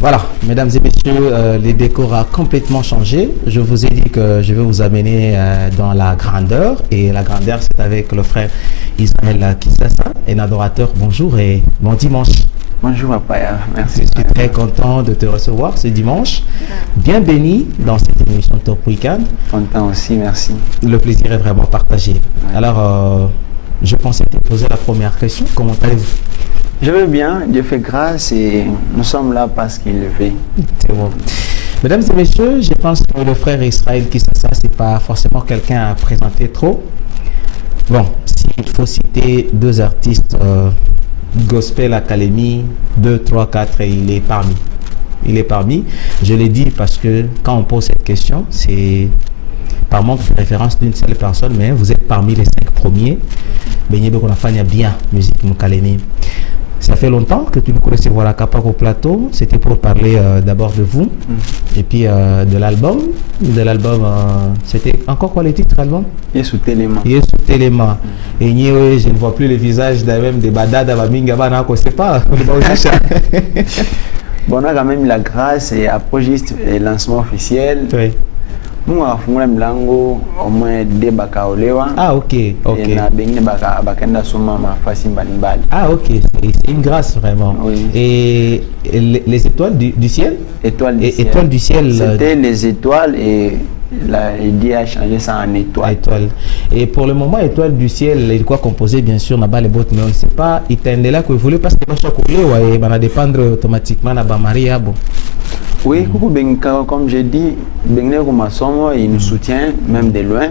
Voilà, mesdames et messieurs, les décors a complètement changé. Je vous ai dit que je vais vous amener dans la grandeur. Et la grandeur, c'est avec le frère Israël Kisasa, un adorateur. Bonjour et bon dimanche. Bonjour Papaya, merci. Je suis très content de te recevoir ce dimanche. Bien béni dans cette émission Top Weekend. Content aussi, merci. Le plaisir est vraiment partagé. Ouais. Alors, je pensais te poser la première question. Comment allez-vous? Je vais bien, Dieu fait grâce et nous sommes là parce qu'il le fait. C'est bon. Mesdames et messieurs, je pense que le frère Israël Kisasa, c'est pas forcément quelqu'un à présenter trop. Bon, s'il faut citer deux artistes Gospel Academy, 2, 3, 4, et il est parmi. Il est parmi. Je l'ai dit parce que quand on pose cette question, c'est par manque de référence d'une seule personne, mais vous êtes parmi les 5 premiers. Benyebe Konafanya bien, musique Moukalemi. Ça fait longtemps que tu nous connaissais voilà Capac au plateau. C'était pour parler d'abord de vous et puis de l'album. C'était encore quoi les titres l'album? Yesu Telema. Yesu Telema. Et je ne vois plus le visage même des Badada Baminga Bana, je ne sais pas. Bon, on a quand même la grâce et après juste le lancement officiel. Oui. Nous avons fait mlango au moins des bakaolewa. Ah ok. Et na bengine bakenda soma mafasi mbalimbali. Ah ok, c'est une grâce vraiment. Oui. Et les étoiles du ciel? Étoiles du ciel. Étoiles du ciel. C'était les étoiles et l'idée a changé ça en étoiles. Et pour le moment, étoiles du ciel, il quoi composer bien sûr n'a pas les bottes, mais on ne sait pas. Il t'aide là que vous voulez parce que chaque ouais, va dépendre automatiquement na Maria bon. Oui, comme j'ai dit, il nous soutient même de loin.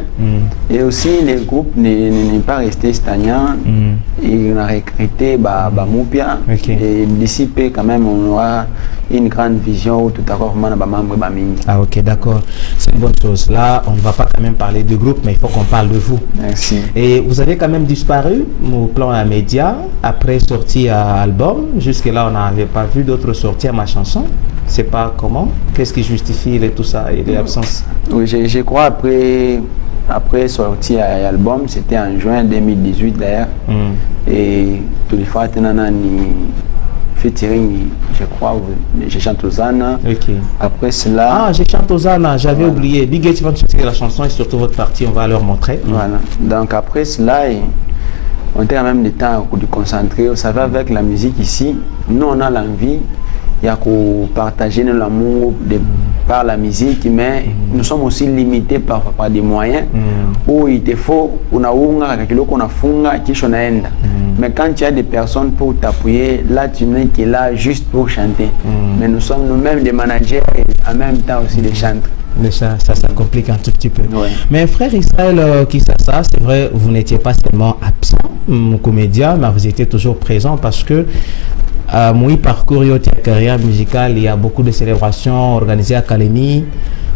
Et aussi, les groupes n'est pas resté stagnant. Il a recruté Moupia. Et d'ici peu, quand même, on aura une grande vision où tout à coup, ah ok, d'accord. C'est une bonne chose. Là, on ne va pas quand même parler de groupe, mais il faut qu'on parle de vous. Merci. Et vous avez quand même disparu au plan à média après sortie à album. Jusque-là, on n'avait pas vu d'autres sorties à ma chanson. C'est pas comment? Qu'est-ce qui justifie tout ça et l'absence? Oui, je crois après sortie à l'album, c'était en juin 2018 d'ailleurs. Et tous les fois, featuring, je crois, je chante Hosanna. Okay. Après cela... Ah, je chante Hosanna, j'avais oublié. Big Gate va chanter la chanson et surtout votre partie, on va leur montrer. Voilà. Donc après cela, on était quand même le temps de concentrer. Vous savez, avec la musique ici, nous on a l'envie. Il y a qu'à partager l'amour par la musique, mais nous sommes aussi limités par des moyens où il te faut mais quand tu as des personnes pour t'appuyer, là tu n'es que là juste pour chanter. Mais nous sommes nous-mêmes des managers et en même temps aussi des chanteurs. Mais ça complique un tout petit peu. Ouais. Mais frère Israël Kisasa, c'est vrai, vous n'étiez pas seulement absent, comédien, mais vous étiez toujours présent parce que mon parcours de carrière musicale, il y a beaucoup de célébrations organisées à Kalemi.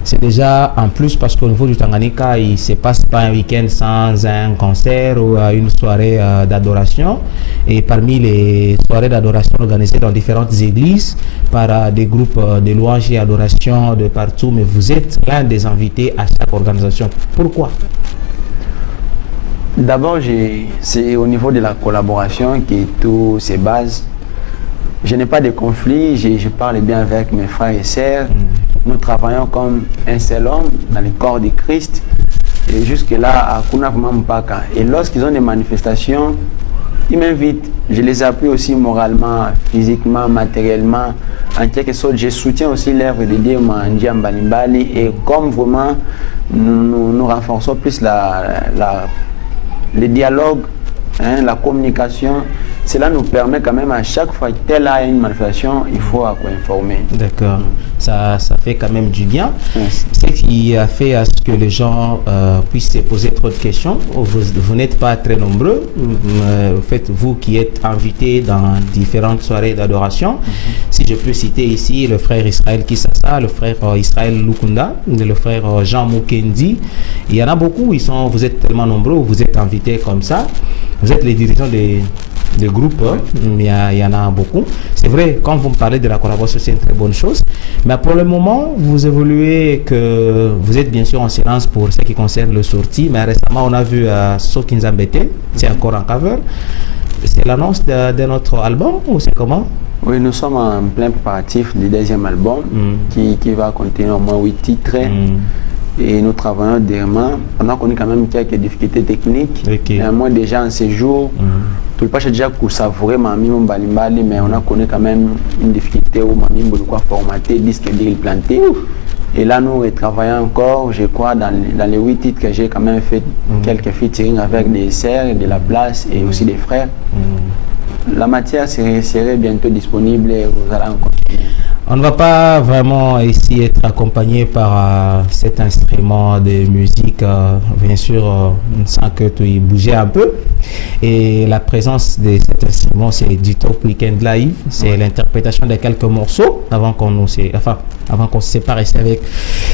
C'est déjà en plus parce qu'au niveau du Tanganyika, il ne se passe pas un week-end sans un concert ou une soirée d'adoration. Et parmi les soirées d'adoration organisées dans différentes églises par des groupes de louanges et adoration de partout, mais vous êtes l'un des invités à chaque organisation. Pourquoi? D'abord, c'est au niveau de la collaboration que tout se base. Je n'ai pas de conflit, je parle bien avec mes frères et sœurs. Nous travaillons comme un seul homme dans le corps de Christ. Et jusque-là, à Kunakuma Mpaka. Et lorsqu'ils ont des manifestations, ils m'invitent. Je les appuie aussi moralement, physiquement, matériellement. En quelque sorte, je soutiens aussi l'œuvre de Dieu Mandia Mbalimbali. Et comme vraiment, nous renforçons plus le dialogue, la communication. Cela nous permet quand même à chaque fois qu'elle a une manifestation, il faut informer. D'accord. Ça fait quand même du bien. Merci. Ce qui a fait à ce que les gens puissent se poser trop de questions. Vous n'êtes pas très nombreux. Faites vous qui êtes invités dans différentes soirées d'adoration. Si je peux citer ici le frère Israël Kisasa, le frère Israël Lukunda, le frère Jean Mukendi. Il y en a beaucoup. Vous êtes tellement nombreux. Vous êtes invités comme ça. Vous êtes les dirigeants des groupes, il y en a beaucoup. C'est vrai, quand vous me parlez de la collaboration, c'est une très bonne chose. Mais pour le moment, vous évoluez, que vous êtes bien sûr en silence pour ce qui concerne le sortie. Mais récemment, on a vu Sokinzambete, c'est encore en cover. C'est l'annonce de notre album ou c'est comment? Oui, nous sommes en plein préparatif du deuxième album qui va contenir au moins 8 titres. Et nous travaillons dernièrement. On a connu quand même quelques difficultés techniques. Moi, déjà en séjour, tout le pas déjà pour savourer Mami Mbalimbali, mais on a connu quand même une difficulté où Mami Mboluka formaté, disque il planté. Et là, nous retravaillons encore, je crois, dans les 8 titres que j'ai quand même fait quelques featuring avec des sœurs, de la place et aussi des frères. La matière serait bientôt disponible et vous allez en continuer. On ne va pas vraiment ici être accompagné par cet instrument de musique. Bien sûr, on sent que tu y bougeais un peu. Et la présence de cet instrument, c'est du Top Weekend Live. C'est l'interprétation de quelques morceaux avant qu'on se sépare ici avec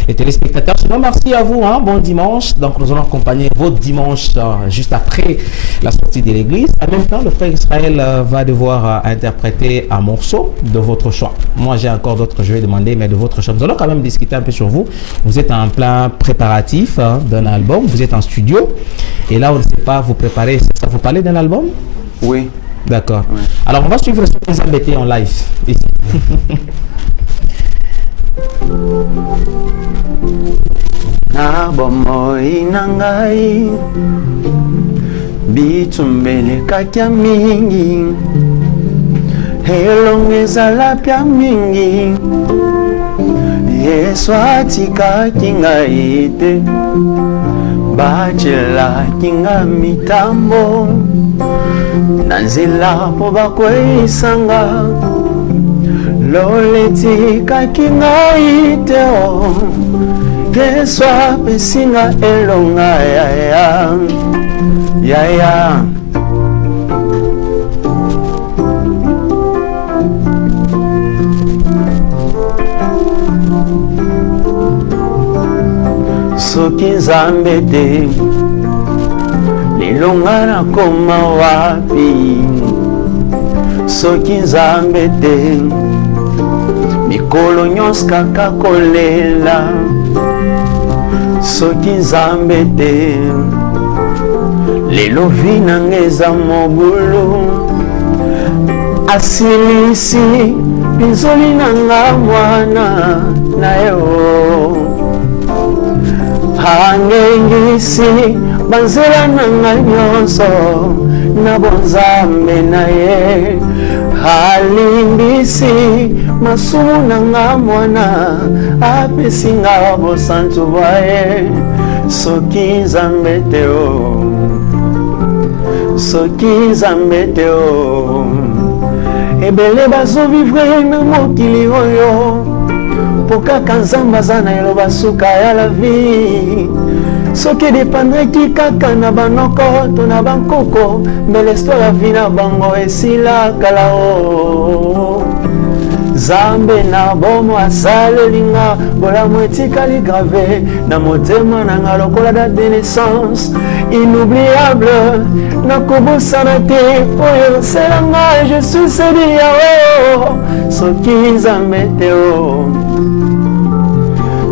les téléspectateurs. Sinon, merci à vous. Bon dimanche. Donc, nous allons accompagner votre dimanche juste après la sortie de l'église. En même temps, le frère Israël va devoir interpréter un morceau de votre choix. Moi, j'ai encore d'autres, je vais demander, mais de votre choix. Nous allons quand même discuter un peu sur vous. Vous êtes en plein préparatif d'un album, vous êtes en studio, et là, on ne sait pas, vous préparez, ça vous parlez d'un album? Oui. D'accord. Oui. Alors, on va suivre ce que vous embêtez en live, ici. Elongezala pya mingi Yesu atika kinga ite Bachela kinga mitambo Nanzila po bakweisanga Loletika kinga ite Yesu apesinga elonga ya Soki Nzambe te lilonga na koma wapi Soki Nzambe te mikolo nyonso kaka kolela Soki Nzambe te lelo vi nanga eza mobulu asilisi pinzoli nanga mwana na yo Hangengisi banzela nanga nyonso na bonzambe na ye Halimbisi masumu nanga mwana apesinga bosantu baye Soki Nzambe te Soki Nzambe te ebele bazovivre na mokili oyo Pokaka Nzambe aza na eloba suka ya la vie Soki dépendreki kaka na banoko to na bankoko Mais l'histoire ya vie na bango esila kala o Nzambe na bomo asalelinga bolamu etikali grave na motema nanga lokola date de naissance Inoubliable nakobosana te oyo selanga je suis sedi ya Soki Nzambe te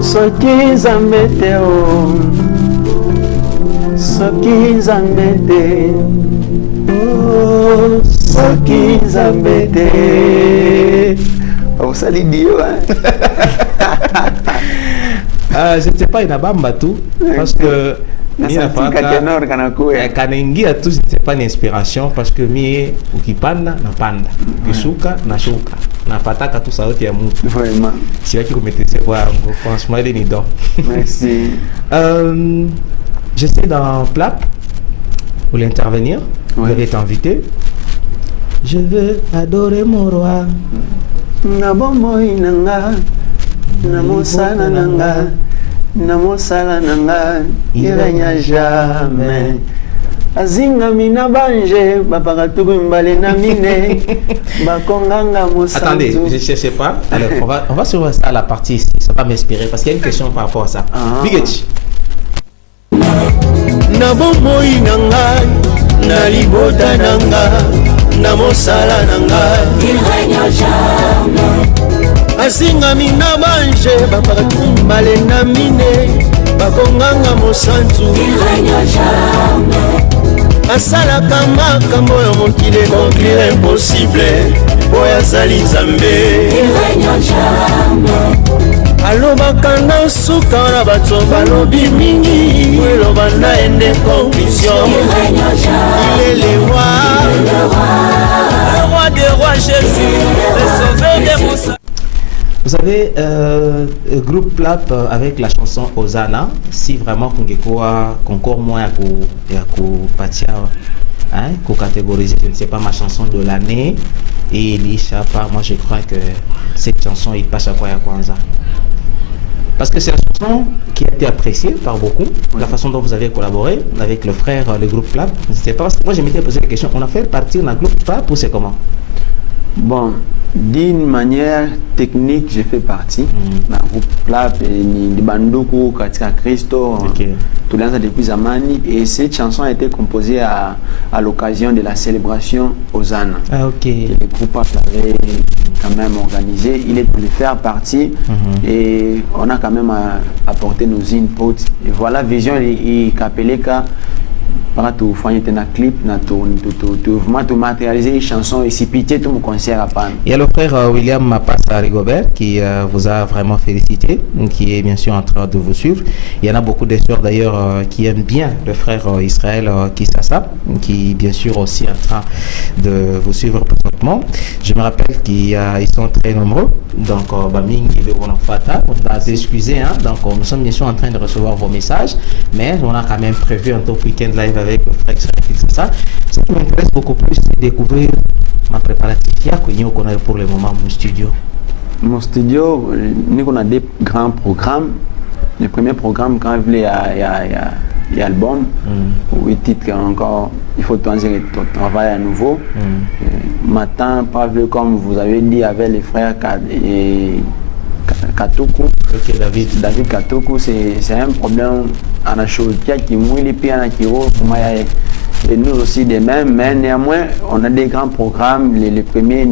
Soki Nzambe te Soki Nzambe te Soki Nzambe te osali dio je ne sais pas inabamba tout parce que kanengia tu je ne sais pas une inspiration parce que mie ukipanda na panda ukishuka na shuka na pataka tu sauti ya mtu vraiment si waki kumaîtriser kwangu franchement il est nidon. Merci. Je sais dans Plap vous voulez intervenir, vous avez été invité. Je veux adorer mon roi Nabomoy nanga namosala nanga namosala nanga iranya jamais azinga mina banje bapakatuku mbale na mine bakonganga mosantu. Attendez, je ne cherchais pas. Alors on va sur ça la partie ici, ça va m'inspirer parce qu'il y a une question par rapport à ça. Bigeti. Nabomoy nanga na libota nanga namosala nanga iranya jamais asinga mina banje bapakatumbale na mine bakonganga mosantu iranya jamais asalaka makambo oyo mokili conclure impossible oyo azali nzambe alobaka na suka wana bato balobi mingi eloba na ende conclusion il est le roi des rois Jésus le sauveur des Moussa. Vous savez, groupe Plap avec la chanson Hosanna, si vraiment Kungekwa concourt moins à Patia, hein, catégoriser, je ne sais pas, ma chanson de l'année, et Elisha, moi je crois que cette chanson, il passe à quoi Kwanza. Parce que c'est la chanson qui a été appréciée par beaucoup, la façon dont vous avez collaboré avec le frère, le groupe Plap. Je ne sais pas, parce que moi je m'étais posé la question, on a fait partir dans le groupe Plap ou c'est comment? Bon, d'une manière technique, j'ai fait partie dans le groupe Plap et Banduku, Katika Christo, tout l'an depuis Zamani. Et cette chanson a été composée à l'occasion de la célébration Hosanna. Ah, ok. Et le groupe Plap l'avait quand même organisé. Il est de faire partie et on a quand même apporté nos inputs. Et voilà, Vision et Kapeleka. Tu fais un clip, tu matérialiser une chanson et si pitié tout mon concert à Pan. Il y a le frère William Mapassa Rigobert qui vous a vraiment félicité, qui est bien sûr en train de vous suivre. Il y en a beaucoup de sœurs d'ailleurs qui aiment bien le frère Israël Kisasa, qui bien sûr aussi en train de vous suivre présentement. Je me rappelle qu'ils sont très nombreux, donc Baming et Fata, on va s'excuser, hein? Donc nous sommes bien sûr en train de recevoir vos messages, mais on a quand même prévu un top week-end live avec le frère Kisasa. Ce qui m'intéresse beaucoup plus, c'est découvrir ma préparatif. Il y a qu'on a pour le moment mon studio. Mon studio, nous avons des grands programmes. Le premier programme, quand il y a l'album, où il titre encore, il faut travailler à nouveau. Maintenant, pas vu comme vous avez dit avec les frères Katoko. Okay, David Katoko, c'est un problème en chose qui mouille les pieds en Kiro. Et nous aussi de même, mais néanmoins, on a des grands programmes. Les premiers,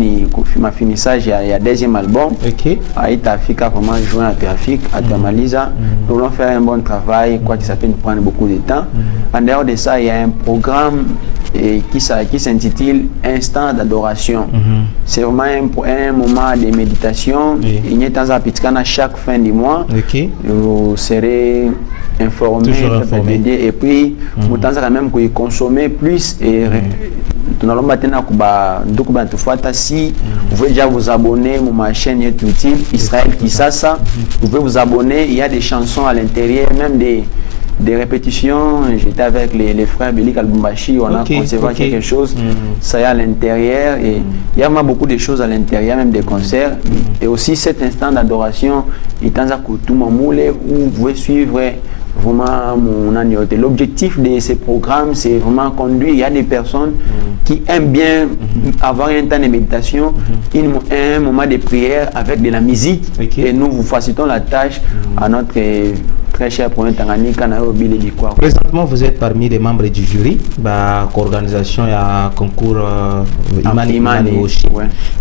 ma finissage, il y a deuxième album. Okay. Aïta Africa, vraiment joint à Trafic, à Tamalisa. Nous allons faire un bon travail, quoi que ça peut nous prendre beaucoup de temps. En dehors de ça, il y a un programme qui s'intitule Instant d'adoration. C'est vraiment un moment de méditation. Il y a un temps à chaque fin du mois. Okay. Vous serez informé, et puis vous avez quand même consommer plus et si vous pouvez déjà vous abonner à ma chaîne YouTube Israël Kisasa, vous pouvez vous abonner, il y a des chansons à l'intérieur, même des répétitions. J'étais avec les frères Belik Albumbashi, on a conçu quelque chose, ça y est à l'intérieur et il y a vraiment beaucoup de choses à l'intérieur, même des concerts et aussi cet instant d'adoration, il y a tout mon moule où vous pouvez suivre vraiment mon annualité. L'objectif de ces programmes, c'est vraiment conduire. Il y a des personnes qui aiment bien avoir un temps de méditation, un moment de prière avec de la musique. Et nous vous facilitons la tâche à notre très cher premier Tanganyika Nairobi de quoi. Présentement, vous êtes parmi les membres du jury, organisation et concours Imani Oshi.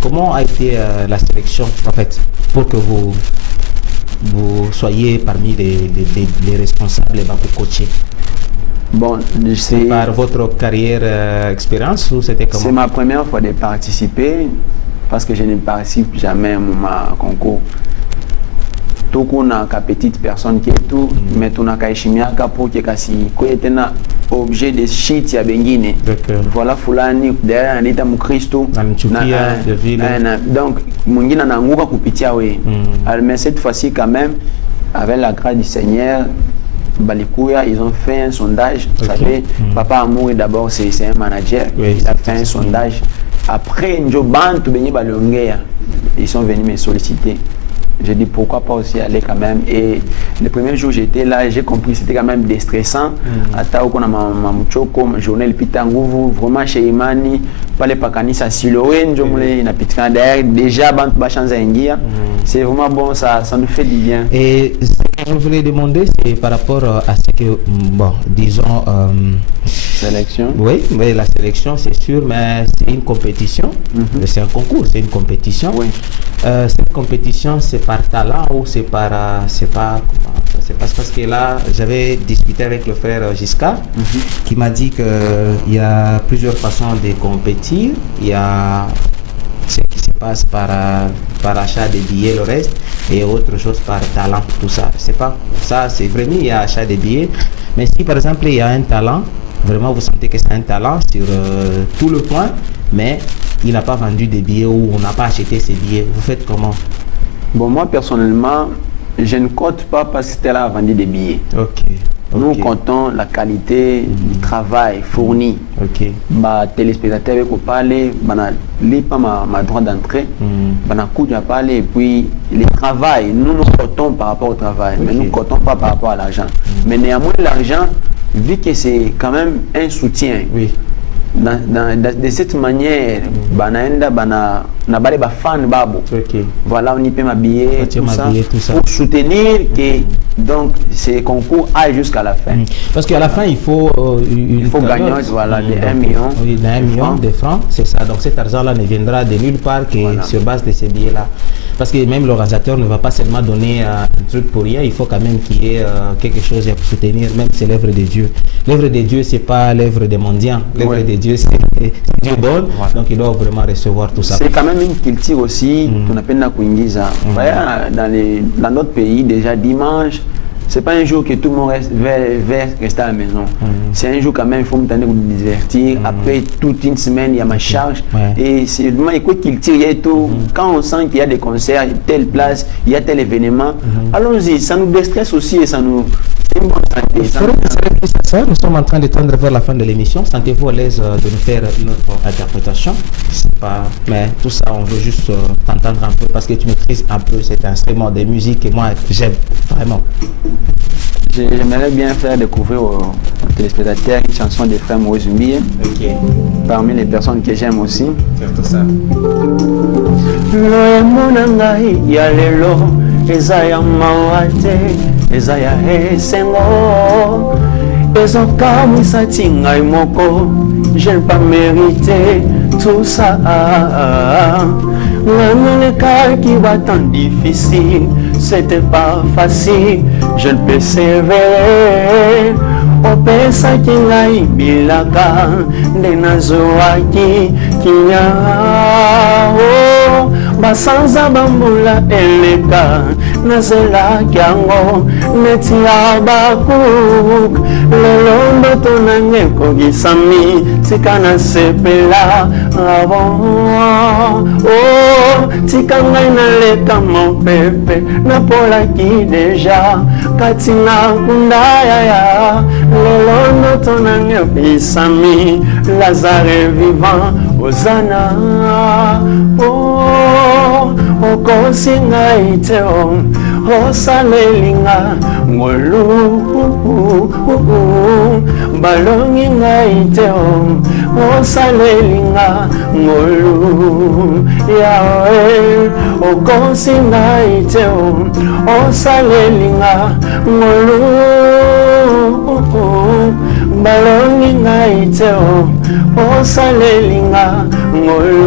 Comment a été la sélection en fait pour que vous soyez parmi les responsables pour coacher? Bon, c'est par votre carrière expérience ou c'était comment? C'est ma première fois de participer parce que je ne participe jamais à mon concours. Tout qu'on a qu'à petite personne qui est tout, mais on a qu'à chimiaka pour que kasi quoi est un objet de shit ya bengine. Voilà fulani derrière un état mu Christo. Donc mungina na nguka kupitia we. Mais cette fois-ci quand même avec la grâce du Seigneur, Balikuya, ils ont fait un sondage. Vous savez, Papa Amour d'abord c'est un manager. Il a fait un sondage. Après Njoban tout béni balongea, ils sont venus me solliciter. J'ai dit pourquoi pas aussi aller quand même. Et le premier jour j'étais là, j'ai compris que c'était quand même déstressant. À Taoko, ma journée, le Pitangouvou, vraiment chez Imani, pale pakanisa Siloé njomule na pitika derrière déjà bantu ba chanza ingia. C'est vraiment bon, ça nous fait du bien. Et ce que je voulais demander, c'est par rapport à ce que, bon, disons... sélection. Oui, mais la sélection, c'est sûr, mais c'est une compétition. C'est un concours, c'est une compétition. Oui. Cette compétition, c'est par talent ou c'est par... c'est pas parce que là, j'avais discuté avec le frère Giscard qui m'a dit qu'il y a plusieurs façons de compétir. Il y a ce qui se passe par achat des billets, le reste, et autre chose par talent, tout ça. C'est pas ça, c'est vraiment, il y a achat des billets. Mais si par exemple il y a un talent, vraiment vous sentez que c'est un talent sur tout le point, mais il n'a pas vendu des billets ou on n'a pas acheté ses billets, vous faites comment? Bon, moi personnellement, je ne compte pas parce que tel a vendu des billets. Ok. Nous comptons la qualité du travail fourni. Ok. Bah, téléspectateurs avec parler, bah, pas ma droit d'entrée, bah, coup de parler, et puis le travail, nous comptons par rapport au travail, mais nous ne comptons pas par rapport à l'argent. Mais néanmoins, l'argent, vu que c'est quand même un soutien, oui. De cette manière, voilà, on y peut m'habiller, tout ça, pour soutenir que donc ces concours aillent jusqu'à la fin. Parce qu'à la fin, il faut gagner voilà, de 1 million. Oui, de 1 million de francs, c'est ça. Donc cet argent-là ne viendra de nulle part que sur base de ces billets-là. Parce que même l'organisateur ne va pas seulement donner un truc pour rien, il faut quand même qu'il y ait quelque chose à soutenir, même c'est l'œuvre de Dieu. L'œuvre de Dieu, c'est pas l'œuvre des mendiants. L'œuvre de Dieu, c'est Dieu donne, donc il doit vraiment recevoir tout ça. C'est quand même une culture aussi, qu'on appelle la Kuingiza. Dans notre pays, déjà dimanche, c'est pas un jour que tout le monde va rester à la maison. C'est un jour quand même, il faut me tenir pour me divertir. Après toute une semaine, il y a ma charge. Et c'est vraiment écoute qu'il tire et tout. Quand on sent qu'il y a des concerts, telle place, il y a tel événement, allons-y, ça nous déstresse aussi et ça nous... C'est une bonne santé. Nous sommes en train de tendre vers la fin de l'émission. Sentez-vous à l'aise de nous faire une autre interprétation? Mais tout ça, on veut juste t'entendre un peu parce que tu maîtrises un peu cet instrument de musique et moi, j'aime vraiment. J'aimerais bien faire découvrir aux téléspectateurs une chanson des frères Moïse Mbie. Parmi les personnes que j'aime aussi. Faire tout ça. Ezaya mawate, ezaya esengo, ezokamwisa tinga imoko, je n'ai pas mérité tout ça. Le cas qui va tant difficile, c'était pas facile, je ne persévérer. Opesa kingai bilaka, denazoaki kinya. Basanza bambula eleka nazela kyango neti abakuk lelo ndoto nange kogisami tika na sepela tika ngai naleka mopepe napolaki deja kati na kundayaya lelo ndoto nange kogisami Lazare vivant Hosanna okosinga iteo osalelinga ngolu balongi nga iteo osalelinga ngolu yawe okosinga iteo osalelinga ngolu balongi nga iteo osalelinga ngolu.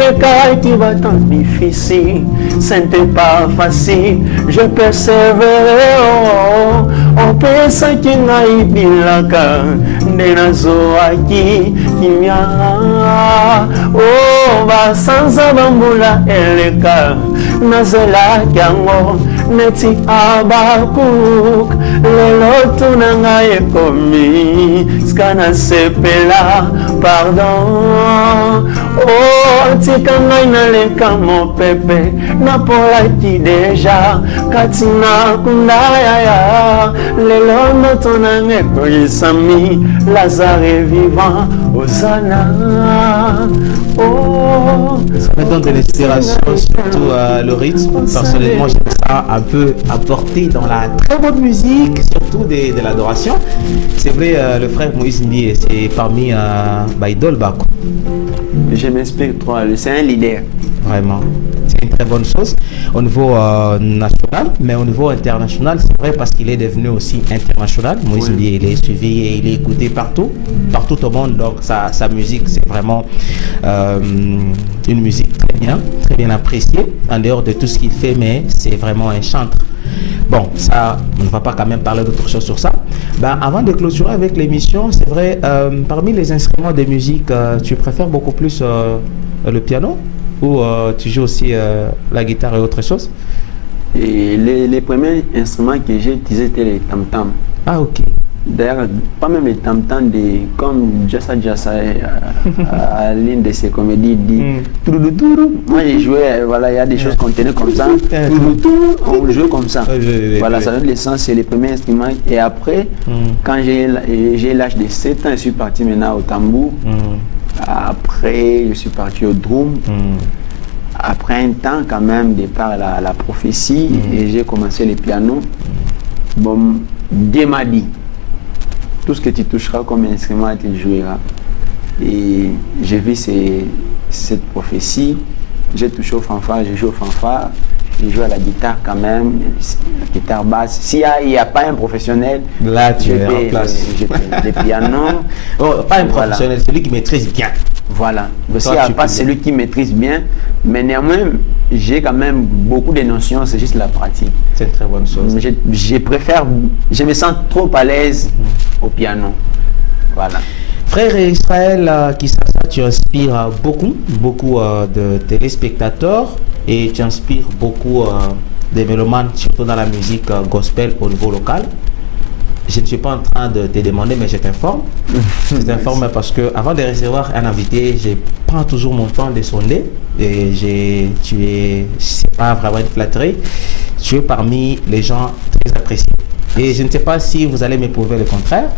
Le cas qui va tant difficile, ce n'était pas facile, je persévérais. On peut ça qui n'a eu bilaka, denazoaki kimia. Va sans abambula eleka, nazela kyango, neti abakuk, lelo tunanga ekomi, skana sepela, pardon. Tika ngai naleka mopepe napolaki deja kati na kundayaya lelo ndoto nange ekoyisami Lazare vivant Hosanna Ça me donne de l'inspiration, surtout le rythme. Personnellement, j'aime ça un peu apporté dans la très bonne musique, surtout de l'adoration. C'est vrai, le frère Moïse Mbié, c'est parmi Baïdol Bako. Je m'inspire trop, c'est un leader. Vraiment, c'est une très bonne chose au niveau national, mais au niveau international, c'est vrai parce qu'il est devenu aussi international. Moïse Mbié, il est suivi et il est écouté partout au monde. Donc sa musique, c'est vraiment une musique très bien appréciée en dehors de tout ce qu'il fait, mais c'est vraiment un chantre. Bon, ça, on ne va pas quand même parler d'autre chose sur ça. Ben, avant de clôturer avec l'émission, c'est vrai, parmi les instruments de musique, tu préfères beaucoup plus le piano ou tu joues aussi la guitare et autre chose? Et les premiers instruments que j'ai utilisés étaient les tam-tams. Ah, ok. D'ailleurs, pas même les tam-tams, comme Jassa à l'une de ses comédies dit moi j'ai joué, voilà, il y a des choses qu'on tenait comme ça, on jouait comme ça. Voilà, ça donne le sens, c'est les premiers instruments. Et après, quand j'ai l'âge de 7 ans, je suis parti maintenant au tambour. Après, je suis parti au drum. Après un temps, quand même, départ à la prophétie, et j'ai commencé le piano. Bon, Dieu m'a dit, tout ce que tu toucheras comme instrument, tu le joueras. Et j'ai vu cette prophétie. J'ai touché au fanfare, j'ai joué au fanfare. J'ai joué à la guitare quand même, la guitare basse. S'il n'y a pas un professionnel, là tu es en place. Le piano. Oh, pas un professionnel, celui qui maîtrise bien. Voilà. S'il n'y a pas celui qui maîtrise bien, mais néanmoins, j'ai quand même beaucoup de notions, c'est juste la pratique. C'est une très bonne chose. Je me sens trop à l'aise au piano. Voilà. Frère Israël Kisasa, tu inspires beaucoup de téléspectateurs et tu inspires beaucoup des mélomanes, surtout dans la musique gospel au niveau local. Je ne suis pas en train de te demander, mais je t'informe. Je t'informe parce que avant de recevoir un invité, je prends toujours mon temps de sonder et c'est pas vraiment une flatterie. Tu es parmi les gens très appréciés. Et je ne sais pas si vous allez m'éprouver le contraire.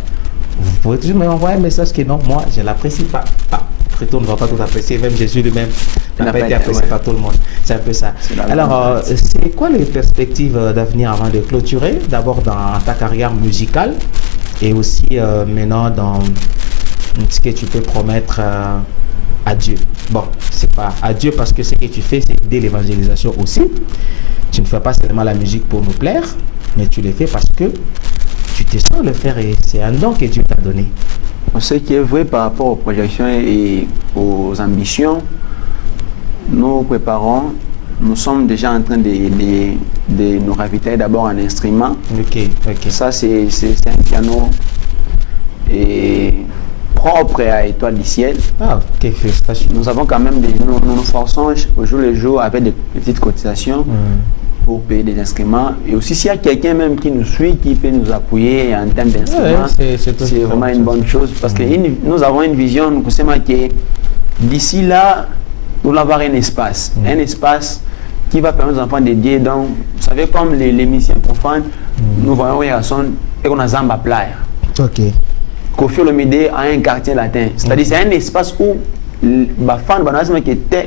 Vous pouvez toujours m'envoyer un message que non, moi je ne l'apprécie pas. Après tout, on ne va pas tout apprécier, même Jésus lui-même n'a pas été apprécié par tout le monde. C'est un peu ça. Alors, c'est quoi les perspectives d'avenir avant de clôturer? D'abord dans ta carrière musicale et aussi maintenant dans ce que tu peux promettre à Dieu. Bon, c'est pas à Dieu parce que ce que tu fais, c'est dès l'évangélisation aussi. Tu ne fais pas seulement la musique pour nous plaire, mais tu le fais parce que tu te sens le faire et c'est un don que Dieu t'a donné. Ce qui est vrai par rapport aux projections et aux ambitions, nous préparons, nous sommes déjà en train de nous ravitailler d'abord un instrument. Ok. Ça, c'est un piano propre à Étoile du Ciel. Ah, ok, félicitations. Nous avons quand même nous nous forçons au jour le jour avec des petites cotisations. Pour payer des instruments. Et aussi, s'il y a quelqu'un même qui nous suit, qui peut nous appuyer en termes d'instruments, c'est vraiment une bonne chose. Parce que nous avons une vision, nous savons que d'ici là, nous allons avoir un espace. Un espace qui va permettre aux enfants de Dieu. Donc, vous savez, comme les musiciens profanes, nous voyons où ils sont et qu'on a Zamba Playa. Ok. Kofi Olomide a un quartier latin. C'est-à-dire c'est un espace où les fans,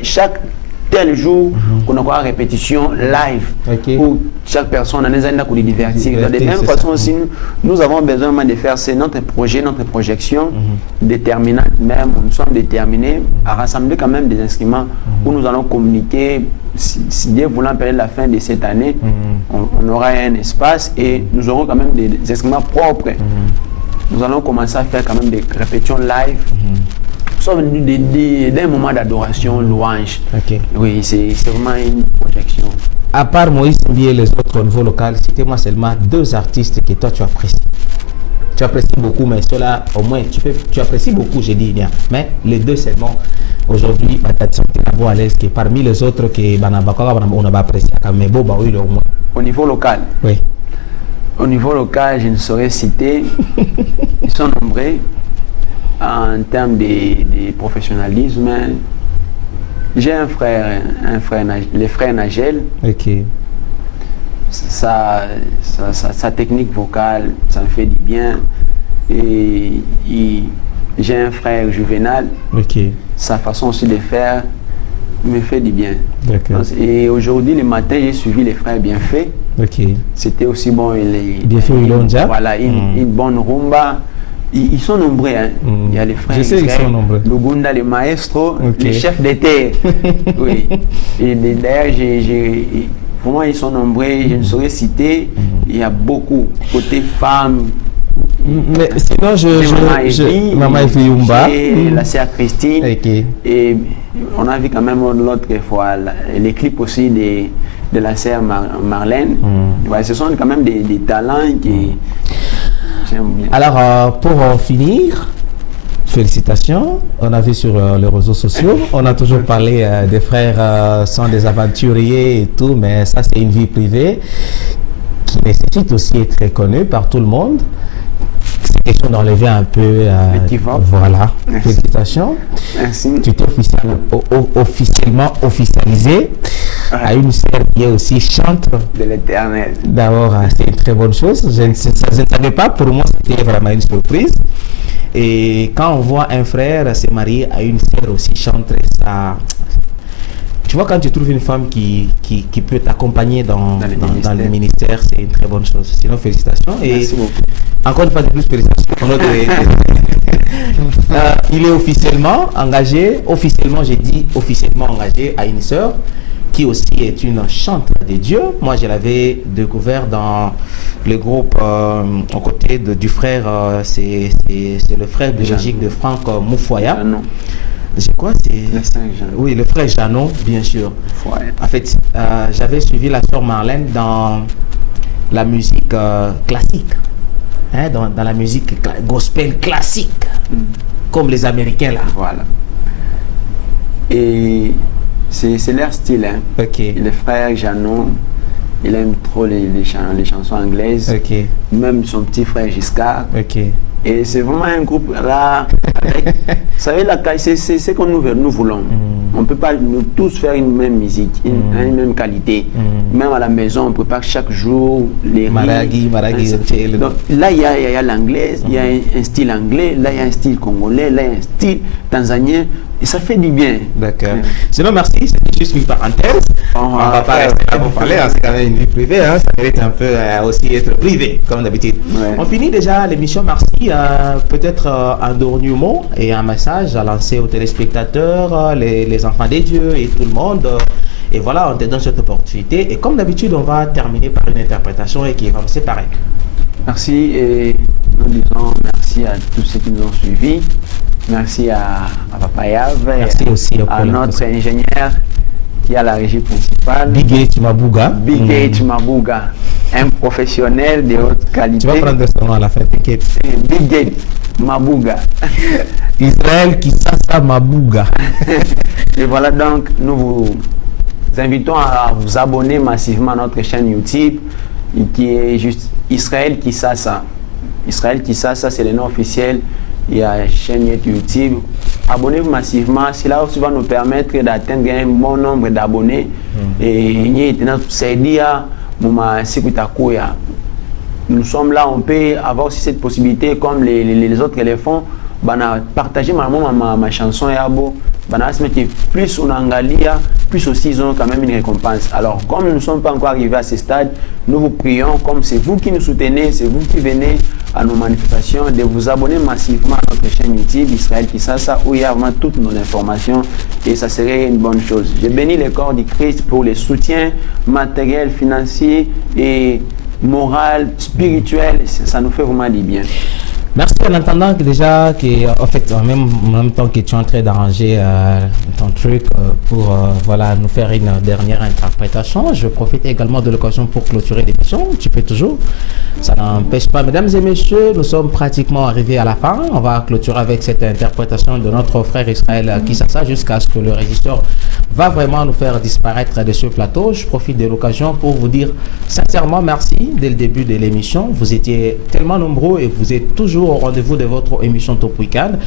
chaque tel jour qu'on aura répétition live pour chaque personne dans les années pour les divertir. De la même façon aussi, nous avons besoin de faire, c'est notre projet, notre projection déterminante même. Nous sommes déterminés à rassembler quand même des instruments où nous allons communiquer. Si Dieu voulant permettre la fin de cette année, on aura un espace et nous aurons quand même des instruments propres. Nous allons commencer à faire quand même des répétitions live. Sauf d'un moment d'adoration, louange. Oui, c'est vraiment une projection. À part Moïse Mbié et les autres au niveau local, citez-moi seulement 2 artistes que toi tu apprécies. Tu apprécies beaucoup, mais ceux-là, au moins, tu apprécies beaucoup, j'ai dit bien. Mais les 2 seulement, aujourd'hui, tu te sens à l'aise que parmi les autres, on a apprécié, mais bon, bah oui, au moins. Au niveau local? Oui. Au niveau local, je ne saurais citer. Ils sont nombreux. En termes de professionnalisme, j'ai un frère, le frère Nagel. Sa technique vocale, ça me fait du bien. Et j'ai un frère Juvenal. Sa façon aussi de faire, me fait du bien. D'accord. Et aujourd'hui, le matin, j'ai suivi les frères Bienfaits. Ok. C'était aussi bon. Bienfaits Wilonja. Voilà, une bonne rumba. Ils sont nombreux. Hein. Il y a les frères. Je sais qu'ils sont nombreux. Lugunda, les maestros, les chefs de terre. Oui. Et d'ailleurs, vraiment, ils sont nombreux. Je ne saurais citer. Il y a beaucoup. Côté femmes. Mais sinon, Maman Evi Yumba, la sœur Christine. Okay. Et on a vu quand même l'autre fois les clips aussi de la sœur Marlène. Ouais, ce sont quand même des talents qui j'aime bien. Alors, pour finir, félicitations. On a vu sur les réseaux sociaux, on a toujours parlé des frères sont des aventuriers et tout, mais ça c'est une vie privée qui nécessite aussi être reconnue par tout le monde. C'est question d'enlever un peu. Voilà. Merci. Félicitations. Merci. Tu t'es officiellement officialisé à une sœur qui est aussi chantre de l'Éternel. D'abord, c'est une très bonne chose. Je ne savais pas. Pour moi, c'était vraiment une surprise. Et quand on voit un frère se marier à une sœur aussi chantre, ça. Tu vois, quand tu trouves une femme qui peut t'accompagner dans le ministère, c'est une très bonne chose. Sinon, félicitations. Merci beaucoup. Encore une fois de plus, félicitations. Il est officiellement engagé, j'ai dit officiellement engagé à une sœur qui aussi est une chantre de Dieu. Moi, je l'avais découvert dans le groupe aux côtés du frère, c'est le frère biologique de Franck Moufoya. C'est quoi? Oui, le frère Janon, bien sûr. Ouais. En fait, j'avais suivi la sœur Marlène dans la musique classique, hein, dans la musique gospel classique, comme les Américains là. Voilà. Et c'est leur style. Hein. Okay. Le frère Janon, il aime trop les chansons anglaises. Okay. Même son petit frère Giscard. Okay. Et c'est vraiment un groupe là, avec, vous savez, c'est ce que nous voulons. On ne peut pas nous tous faire une même musique, une même qualité. Même à la maison, on prépare chaque jour les Maragui. Donc là, il y a l'anglaise, il y a un style anglais, là, il y a un style congolais, là, il y a un style tanzanien. Et ça fait du bien. D'accord. Sinon, merci. C'était juste une parenthèse. On ne va pas rester là pour parler. Hein. C'est quand même une vie privée. Hein. Ça mérite un peu aussi être privé, comme d'habitude. Ouais. On finit déjà l'émission. Merci. Peut-être un dernier mot et un message à lancer aux téléspectateurs, les enfants des dieux et tout le monde. Et voilà, on te donne cette opportunité. Et comme d'habitude, on va terminer par une interprétation et qui va me séparer. Merci. Et nous disons merci à tous ceux qui nous ont suivis. Merci à Papa Yav, merci aussi à notre ingénieur qui a la régie principale. Big Gate Mabouga. Big Gate Mabouga, un professionnel de haute qualité. Tu vas prendre ce nom à la fin, t'inquiète. Big Gate Mabouga. Israël Kisasa Mabouga. Et voilà, donc nous vous invitons à vous abonner massivement à notre chaîne YouTube qui est juste Israël Kisasa. Israël Kisasa, c'est le nom officiel. Il y a une chaîne YouTube. Abonnez-vous massivement. Cela aussi va nous permettre d'atteindre un bon nombre d'abonnés. Et nous sommes là, on peut avoir aussi cette possibilité, comme les autres les font, partager ma chanson. Plus on engalia, plus aussi ils ont quand même une récompense. Alors, comme nous ne sommes pas encore arrivés à ce stade, nous vous prions, comme c'est vous qui nous soutenez, c'est vous qui venez à nos manifestations, de vous abonner massivement à notre chaîne YouTube Israël Kisasa, où il y a vraiment toutes nos informations et ça serait une bonne chose. Je bénis le corps du Christ pour les soutiens matériels, financiers et moral, spirituel. Ça nous fait vraiment du bien. Merci. En attendant que déjà, en fait, en même temps que tu es en train d'arranger ton truc pour voilà, nous faire une dernière interprétation, je profite également de l'occasion pour clôturer l'émission. Tu peux toujours. Ça n'empêche pas. Mesdames et messieurs, nous sommes pratiquement arrivés à la fin. On va clôturer avec cette interprétation de notre frère Israël Kisasa jusqu'à ce que le régisseur va vraiment nous faire disparaître de ce plateau. Je profite de l'occasion pour vous dire sincèrement merci dès le début de l'émission. Vous étiez tellement nombreux et vous êtes toujours toujours au rendez-vous de votre émission Top Weekend.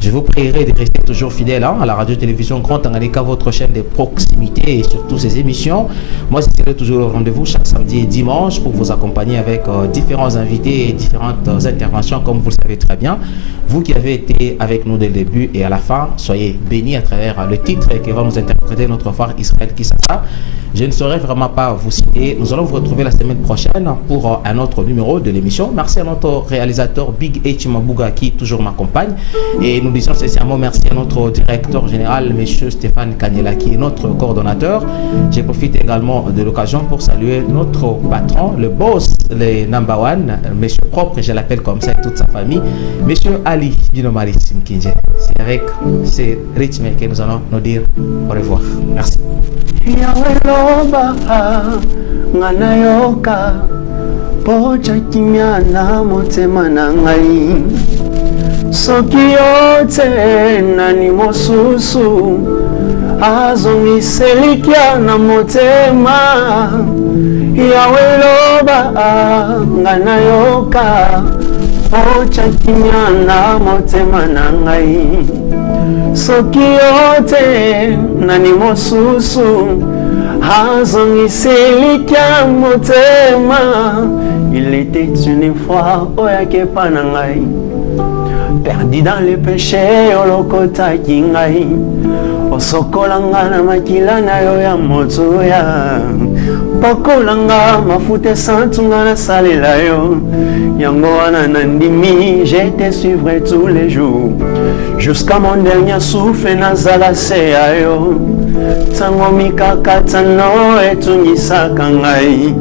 Je vous prierai de rester toujours fidèle à la radio-télévision Grand Tanganyika, votre chaîne de proximité et surtout ces émissions. Moi, je serai toujours au rendez-vous chaque samedi et dimanche pour vous accompagner avec différents invités et différentes interventions, comme vous le savez très bien. Vous qui avez été avec nous dès le début et à la fin, soyez bénis à travers le titre que va nous interpréter notre frère Israël Kisasa. Je ne saurais vraiment pas vous citer. Nous allons vous retrouver la semaine prochaine pour un autre numéro de l'émission. Merci à notre réalisateur Big H Mabouga qui toujours m'accompagne. Et nous disons spécialement merci à notre directeur général, M. Stéphane Kanyela, qui est notre coordonnateur. Je profite également de l'occasion pour saluer notre patron, le boss, le number one, M. Propre, je l'appelle comme ça, et toute sa famille, M. Ali Binomari Simkinje. C'est avec ces rythmes que nous allons nous dire au revoir. Merci. Yaweloba nganayoka pocha kimya na motema na ngai soki yote nani mosusu azongiselikia na motema yaweloba nganayoka pocha kimya na motema na ngai soki yote nani mosusu azongiselikia motema. Il était une fois oyake panangai perdu dans le péché olokota kingai osokolanga na makila na yo ya motoya pakolanga mafute santunga na salela yo yango wana nandimi je te suivrai tous les jours jusqu'à mon dernier souffle nazala se yo tango mikakata no etungisaka ngai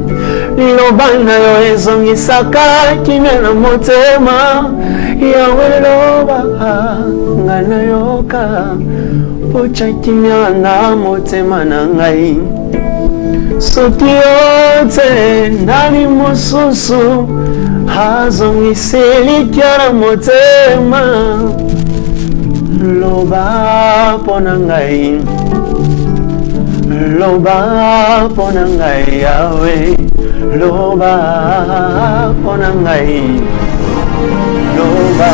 liloba na yo ezongisaka kimya na motema yawe loba ngana yoka pocha kimya na motema na ngai soki yote nani mosusu azongiselikia na motema loba pona ngai loba pona ngai yawe loba pona ngai loba